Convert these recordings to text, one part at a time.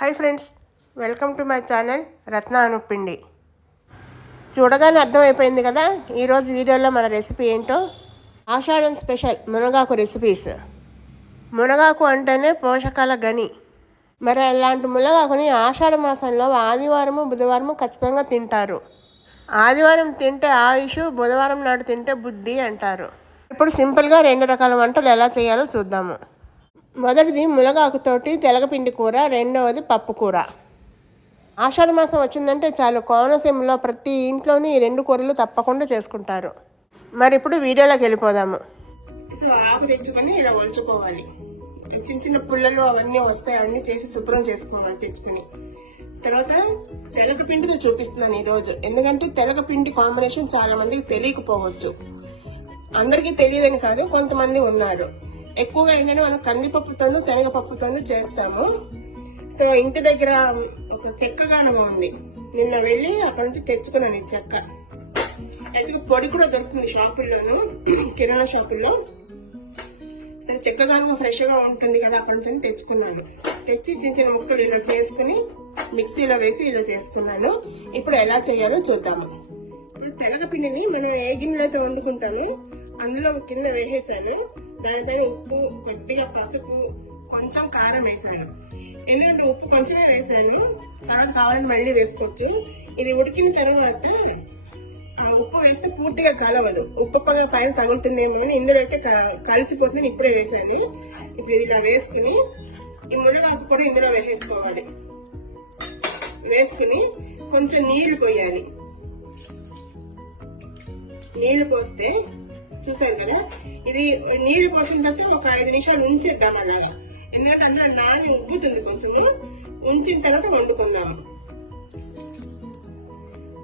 Hi friends welcome to my channel Ratna Anupindi. చూడగానే అర్థమైపోయింది కదా ఈరోజు వీడియోలో మన రెసిపీ ఏంటో? ఆషాఢం స్పెషల్ మునగాకు రెసిపీస్ మునగాకు అంటేనే పోషకాల గని. మరి అలాంటి మునగాకుని ఆషాఢ మాసంలో ఆదివారము బుధవారము ఖచ్చితంగా తింటారు. ఆదివారం తింటే ఆయుష్ బుధవారం నాడు తింటే బుద్ధి అంటారు. ఇప్పుడు సింపుల్గా రెండు రకాల వంటలు ఎలా చేయాలో చూద్దాము. మొదటిది మునగాకుతోటి తెలగపిండి కూర రెండవది పప్పు కూర. ఆషాఢ మాసం వచ్చిందంటే చాలు కోనసీమలో ప్రతి ఇంట్లోని ఈ రెండు కూరలు తప్పకుండా చేసుకుంటారు. మరి ఇప్పుడు వీడియోలోకి వెళ్ళిపోదాము. సో ఆకు తెచ్చుకొని ఇలా ఒలుచుకోవాలి. చిన్న చిన్న పుల్లలు అవన్నీ వస్తాయి అన్నీ చేసి శుభ్రం చేసుకోవాలి తెచ్చుకుని. తర్వాత తెలగపిండితో చూపిస్తున్నాను ఈరోజు. ఎందుకంటే తెలగపిండి కాంబినేషన్ చాలా మందికి తెలియకపోవచ్చు. అందరికీ తెలియదని కాదు కొంతమంది ఉన్నారు. ఎక్కువగా ఏంటంటే మనం కందిపప్పుతోనూ శనగపప్పుతోనూ చేస్తాము. సో ఇంటి దగ్గర ఒక చెక్క గానము ఉంది. నిన్న వెళ్ళి అక్కడ నుంచి తెచ్చుకున్నాను ఈ చెక్క. యాక్చువల్గా పొడి కూడా దొరుకుతుంది షాపుల్లోను కిరాణా షాపుల్లో. సరే చెక్క గానము ఫ్రెష్గా ఉంటుంది కదా అక్కడ నుంచి తెచ్చుకున్నాను. తెచ్చి చిన్న చిన్న ముక్కలు ఇలా చేసుకుని మిక్సీలో వేసి ఇలా చేసుకున్నాను. ఇప్పుడు ఎలా చేయాలో చూద్దాము. ఇప్పుడు తెలగపిండిని మనం ఏ గిన్నెలతో వండుకుంటాము? అందులో కింద వేసేసాను దానిపైన ఉప్పు కొద్దిగా పసుపు కొంచెం కారం వేసాను. ఎందుకంటే ఉప్పు కొంచెమే వేసాను. తర్వాత కావాలని మళ్ళీ వేసుకోవచ్చు. ఇది ఉడికిన తర్వాత ఆ ఉప్పు వేస్తే పూర్తిగా కలవదు. ఉప్పు పైన తగులుతుందేమో అని ఇందులో అయితే క- కలిసిపోతుంది. ఇప్పుడే వేసాను. ఇప్పుడు ఇది ఇలా వేసుకుని ఈ మునగాకు కూడా ఇందులో వేసేసుకోవాలి. వేసుకుని కొంచెం నీరు పోయాలి. నీళ్ళు పోస్తే చూసారు కదా? ఇది నీళ్ళు పోసిన తర్వాత ఒక ఐదు నిమిషాలు ఉంచేద్దాం అలాగా ఎందుకంటే అందులో నాని ఉబ్బుతుంది కొంచెము. ఉంచిన తర్వాత వండుకుందాము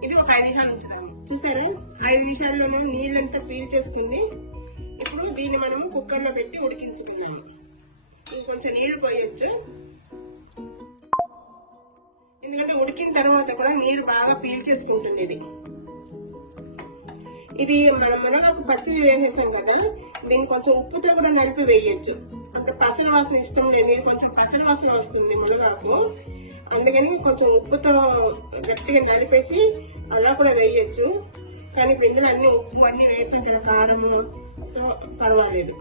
ఇది ఒక ఐదు నిమిషాలు ఉంచుదాము. చూసారా? ఐదు నిమిషాల్లో నీళ్ళంతా పీల్చేసుకుంది ఇప్పుడు దీన్ని మనము కుక్కర్లో పెట్టి ఉడికించుకున్నాము ఇంకొంచెం నీళ్ళు పోయొచ్చు. ఎందుకంటే ఉడికిన తర్వాత కూడా నీరు బాగా పీల్చేసుకుంటుంది ఇది. ఇది మనం మునగాకు పచ్చడి వేసేసాం కదా దీన్ని కొంచెం ఉప్పుతో కూడా నలిపి వేయచ్చు. అంటే పసర వాసన ఇష్టం లేదు కొంచెం పసర వాసన వస్తుంది మునగాకు. అందుకని కొంచెం ఉప్పుతో గట్టిగా నలిపేసి అలా కూడా వేయొచ్చు. కానీ బిందెలు అన్ని ఉప్పు అన్ని వేసాం కదా కారము సో పర్వాలేదు.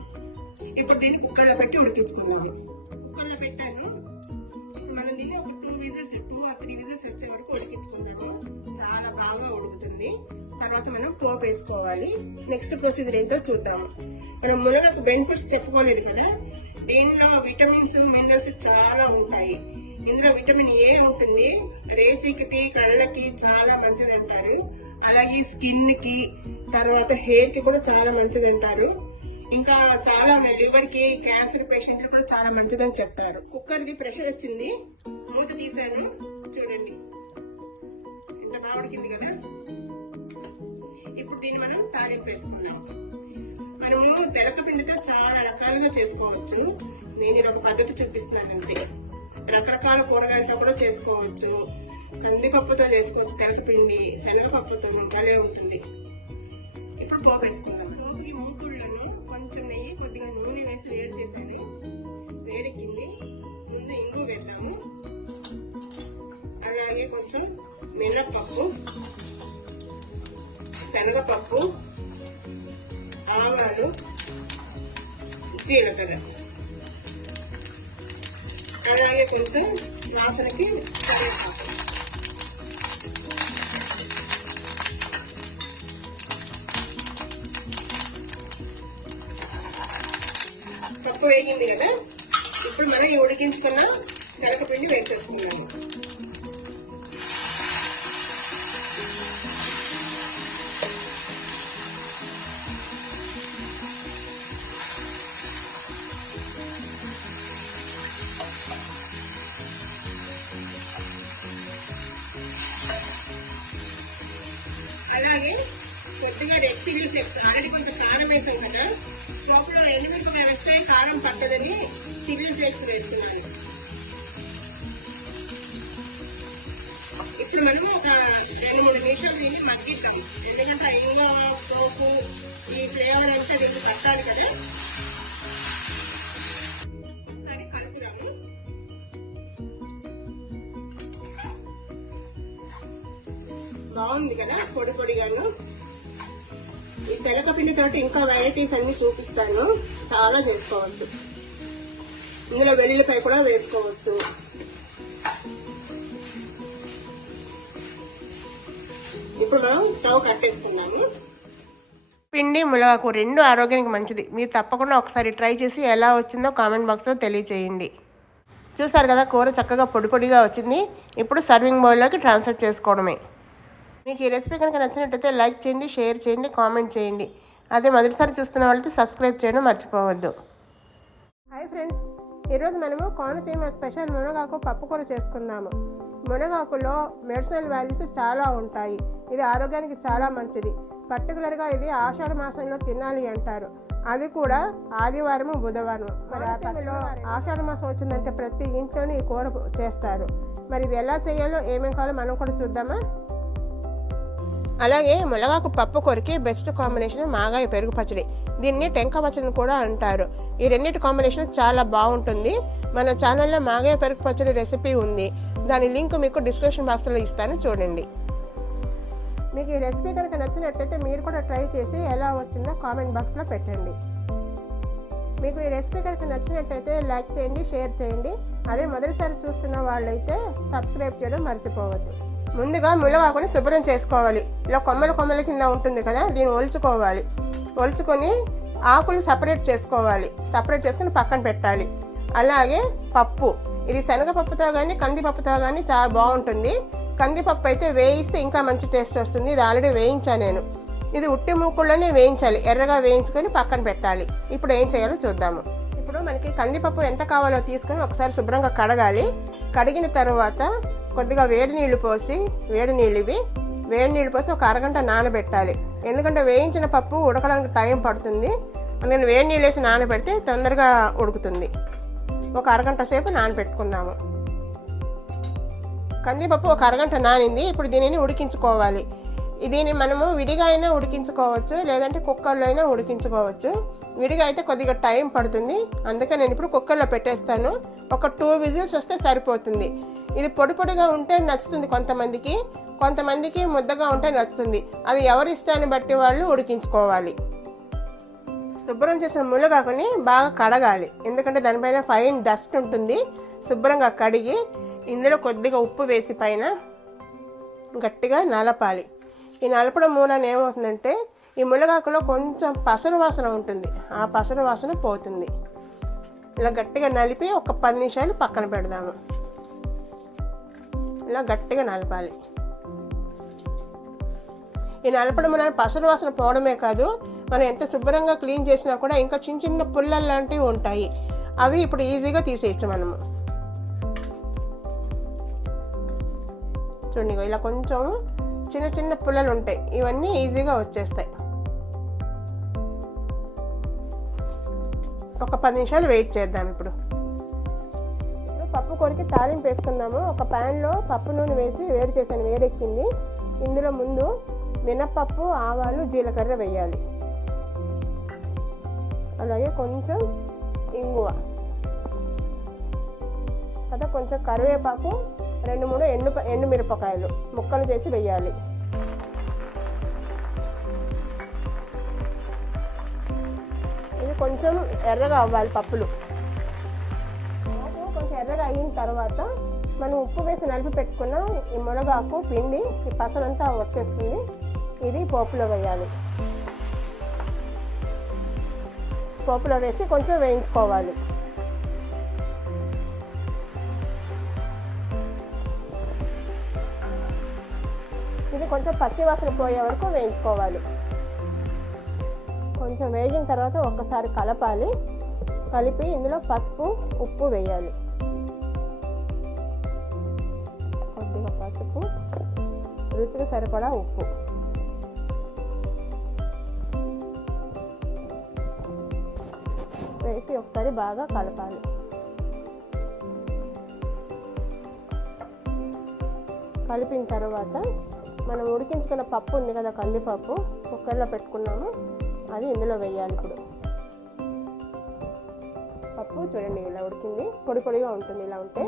ఇప్పుడు దీన్ని కుక్కర్లో పెట్టి ఉడికించుకున్నాము కుక్కర్లో పెట్టాను. దీన్ని ఒక two whistles two or three whistles వచ్చే వరకు ఉడికించుకుంటాము చాలా బాగా ఉడుకుతుంది. తర్వాత మనం పోపు వేసుకోవాలి. నెక్స్ట్ ప్రొసీజర్ ఏంటో చూద్దాము మనం మునగకు బెనిఫిట్స్ చెప్పుకోలేదు కదా. దీనిలో విటమిన్స్ మినరల్స్ చాలా ఉంటాయి. ఇందులో విటమిన్ ఏ ఉంటుంది. రేచికి కళ్ళకి చాలా మంచిది అంటారు. అలాగే స్కిన్కి తర్వాత హెయిర్కి కూడా చాలా మంచిది అంటారు. ఇంకా చాలా లివర్కి క్యాన్సర్ పేషెంట్లు కూడా చాలా మంచిదని చెప్పారు. కుక్కర్ది ప్రెషర్ వచ్చింది. మూత తీసాను చూడండి. ఇంత బాగా కదా. ఇప్పుడు దీన్ని మనం తాలింపు వేసుకున్నాం మనము తెరక పిండితో చాలా రకాలుగా చేసుకోవచ్చు. నేను ఇది ఒక పద్ధతి చూపిస్తున్నాను అంతే రకరకాల కూరగాయలతో కూడా చేసుకోవచ్చు. కందిపప్పుతో చేసుకోవచ్చు. తెరక పిండి శనగపప్పుతో భలే ఉంటుంది. ఇప్పుడు పోపేసుకుందాం. వేసి వేడి చేసేది. వేడెక్కింది ముందు ఇంగు వేద్దాము. అలాగే కొంచెం మినప్పప్పు శనగపప్పు ఆవాలు జీలకర్ర. అలాగే కొంచెం వాసనకి కరివేపాకు. పప్పు వేగింది కదా ఇప్పుడు మనం ఈ ఉడికించుకున్న మిరపపిండి వేసేసుకున్నాము అలాగే కొద్దిగా రెడ్ చిల్లీస్ వేస్తాం ఆల్రెడీ కొంచెం కారం వేసాం కదా లోపల ఎండుమిరపకాయ వేస్తే కారం పట్టదని చిల్లీ ఫ్లేక్స్ వేస్తున్నాను ఇప్పుడు మనం ఒక రెండు మూడు నిమిషాలు దీన్ని మగ్గిద్దాం ఎందుకంటే ఇంగో పోపు ఈ ఫ్లేవర్ అంతా దీనికి పట్టాలి కదా. ఒకసారి బాగుంది కదా? పొడి పొడిగాను. ఈ తెలక పిండి తోటి ఇంకా వెరైటీస్ అన్ని చూపిస్తాను. చాలా చేసుకోవచ్చు. ఇందులో వెల్లుల్లిపాయ కూడా వేసుకోవచ్చు. ఇప్పుడు స్టవ్ కట్టేసుకున్నాము పిండి ములగాకు రెండు ఆరోగ్యానికి మంచిది. మీరు తప్పకుండా ఒకసారి ట్రై చేసి ఎలా వచ్చిందో కామెంట్ బాక్స్లో తెలియచేయండి. చూసారు కదా కూర చక్కగా పొడి పొడిగా వచ్చింది. ఇప్పుడు సర్వింగ్ బౌల్లోకి ట్రాన్స్ఫర్ చేసుకోవడమే. మీకు ఈ రెసిపీ కనుక నచ్చినట్టయితే లైక్ చేయండి షేర్ చేయండి కామెంట్ చేయండి. అదే మొదటిసారి చూస్తున్న వాళ్ళకి సబ్స్క్రైబ్ చేయడం మర్చిపోవద్దు. హాయ్ ఫ్రెండ్స్ ఈరోజు మనము కోనసీమ స్పెషల్ మునగాకు పప్పుకూర చేసుకుందాము. మునగాకులో మెడిసినల్ వాల్యూస్ చాలా ఉంటాయి. ఇది ఆరోగ్యానికి చాలా మంచిది. పర్టికులర్గా ఇది ఆషాఢ మాసంలో తినాలి అంటారు. అది కూడా ఆదివారం బుధవారం. మరి ఆ ఆషాఢ మాసం వచ్చిందంటే ప్రతి ఇంట్లోనే ఈ కూర చేస్తారు. మరి ఇది ఎలా చేయాలో ఏమేమి కావాలో మనం కూడా చూద్దామా? అలాగే మునగాకు పప్పు కొరికి బెస్ట్ కాంబినేషన్ మాగాయ పెరుగు పచ్చడి. దీన్ని టెంక పచ్చడిని కూడా అంటారు. ఈ రెండింటి కాంబినేషన్ చాలా బాగుంటుంది. మన ఛానల్లో మాగాయ పెరుగు పచ్చడి రెసిపీ ఉంది. దాని లింక్ మీకు డిస్క్రిప్షన్ బాక్స్లో ఇస్తాను. చూడండి. మీకు ఈ రెసిపీ కనుక నచ్చినట్టయితే మీరు కూడా ట్రై చేసి ఎలా వచ్చిందో కామెంట్ బాక్స్లో పెట్టండి. మీకు ఈ రెసిపీ కనుక నచ్చినట్టయితే లైక్ చేయండి షేర్ చేయండి. అదే మొదటిసారి చూస్తున్న వాళ్ళైతే సబ్స్క్రైబ్ చేయడం మర్చిపోవద్దు. ముందుగా మునగాకుని శుభ్రం చేసుకోవాలి. ఇలా కొమ్మల కొమ్మల కింద ఉంటుంది కదా దీన్ని ఒలుచుకోవాలి. ఒలుచుకొని ఆకులు సపరేట్ చేసుకోవాలి. సపరేట్ చేసుకుని పక్కన పెట్టాలి. అలాగే పప్పు. ఇది శనగపప్పుతో కానీ కందిపప్పుతో కానీ చాలా బాగుంటుంది. కందిపప్పు అయితే వేయిస్తే ఇంకా మంచి టేస్ట్ వస్తుంది. ఇది ఆల్రెడీ వేయించా నేను. ఇది ఉట్టి మూకుల్లోనే వేయించాలి. ఎర్రగా వేయించుకొని పక్కన పెట్టాలి. ఇప్పుడు ఏం చేయాలో చూద్దాము. ఇప్పుడు మనకి కందిపప్పు ఎంత కావాలో తీసుకొని ఒకసారి శుభ్రంగా కడగాలి. కడిగిన తర్వాత కొద్దిగా వేడి నీళ్ళు పోసి వేడి నీళ్ళు ఇవి. వేడి నీళ్ళు పోసి ఒక అరగంట నానబెట్టాలి. ఎందుకంటే వేయించిన పప్పు ఉడకడానికి టైం పడుతుంది. అందుకని వేడి నీళ్ళు వేసి నానబెడితే తొందరగా ఉడుకుతుంది. ఒక అరగంట సేపు నానబెట్టుకుందాము. కందిపప్పు ఒక అరగంట నానింది. ఇప్పుడు దీనిని ఉడికించుకోవాలి. దీన్ని మనము విడిగా అయినా ఉడికించుకోవచ్చు లేదంటే కుక్కర్లో అయినా ఉడికించుకోవచ్చు. విడిగా అయితే కొద్దిగా టైం పడుతుంది. అందుకే నేను ఇప్పుడు కుక్కర్లో పెట్టేస్తాను. ఒక టూ విజిల్స్ వస్తే సరిపోతుంది. ఇది పొడి పొడిగా ఉంటే నచ్చుతుంది కొంతమందికి కొంతమందికి ముద్దగా ఉంటే నచ్చుతుంది. అది ఎవరి ఇష్టాన్ని బట్టి వాళ్ళు ఉడికించుకోవాలి. శుభ్రం చేసిన మునగాకుని బాగా కడగాలి. ఎందుకంటే దానిపైన ఫైన్ డస్ట్ ఉంటుంది. శుభ్రంగా కడిగి ఇందులో కొద్దిగా ఉప్పు వేసి పైన గట్టిగా నలపాలి. ఈ నలపడం మూలన ఏమవుతుందంటే ఈ మునగాకులో కొంచెం పసరు వాసన ఉంటుంది. ఆ పసరు వాసన పోతుంది. ఇలా గట్టిగా నలిపి ఒక పది నిమిషాలు పక్కన పెడదాము. ఇలా గట్టిగా నలపాలి. ఈ నలపడం వలన పసరు వాసన పోవడమే కాదు మనం ఎంత శుభ్రంగా క్లీన్ చేసినా కూడా ఇంకా చిన్న చిన్న పుల్లలు లాంటివి ఉంటాయి. అవి ఇప్పుడు ఈజీగా తీసేయచ్చు మనము. చూడండి ఇలా కొంచెం చిన్న చిన్న పుల్లలు ఉంటాయి. ఇవన్నీ ఈజీగా వచ్చేస్తాయి. ఒక పది నిమిషాలు వెయిట్ చేద్దాం ఇప్పుడు. పప్పు కొడికి తాలింపు వేసుకుందాము. ఒక ప్యాన్లో పప్పు నూనె వేసి వేడి చేశాను. వేడెక్కింది. ఇందులో ముందు మినప్పప్పు ఆవాలు జీలకర్ర వేయాలి. అలాగే కొంచెం ఇంగువ. కదా కొంచెం కరివేపాకు రెండు మూడు ఎండు ఎండు మిరపకాయలు ముక్కలు చేసి వేయాలి. ఇది కొంచెం ఎర్రగా అవ్వాలి పప్పులు. అయిన తర్వాత మనం ఉప్పు వేసి నలిపి పెట్టుకున్న ఈ మునగాకు పిండి ఈ పసలంతా వచ్చేస్తుంది. ఇది పోపులో వేయాలి. పోపులో వేసి కొంచెం వేయించుకోవాలి. ఇది కొంచెం పచ్చి వాసన పోయే వరకు వేయించుకోవాలి. కొంచెం వేగిన తర్వాత ఒక్కసారి కలపాలి. కలిపి ఇందులో పసుపు ఉప్పు వేయాలి. రుచికి సరిపడా ఉప్పు. వేసి ఒకసారి బాగా కలపాలి. కలిపిన తర్వాత మనం ఉడికించుకున్న పప్పు ఉంది కదా కందిపప్పు కుక్కర్లో పెట్టుకున్నాము. అది ఇందులో వేయాలి ఇప్పుడు. పప్పు చూడండి ఇలా ఉడికింది. పొడి పొడిగా ఉంటుంది ఇలా ఉంటే.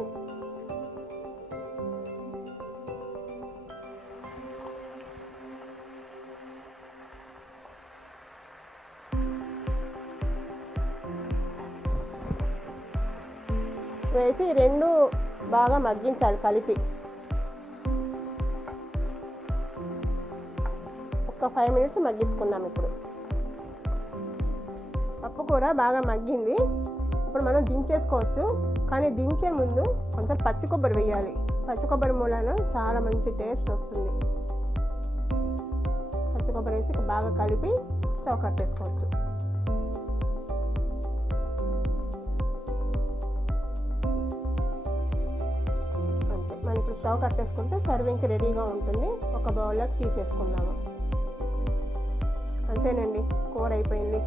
వేసి రెండు బాగా మగ్గించాలి కలిపి. ఒక ఫైవ్ మినిట్స్ మగ్గించుకుందాం ఇప్పుడు. పప్పు కూర బాగా మగ్గింది. ఇప్పుడు మనం దించేసుకోవచ్చు. కానీ దించే ముందు కొంచెం పచ్చి కొబ్బరి వేయాలి. పచ్చి కొబ్బరి మూలాన చాలా మంచి టేస్ట్ వస్తుంది. పచ్చి కొబ్బరి వేసి బాగా కలిపి స్టవ్ కట్టేసుకోవచ్చు. ఇప్పుడు స్టవ్ కట్టేసుకుంటే సర్వింగ్కి రెడీగా ఉంటుంది. ఒక బౌల్లోకి తీసేసుకుందాము. అంతేనండి కూర అయిపోయింది.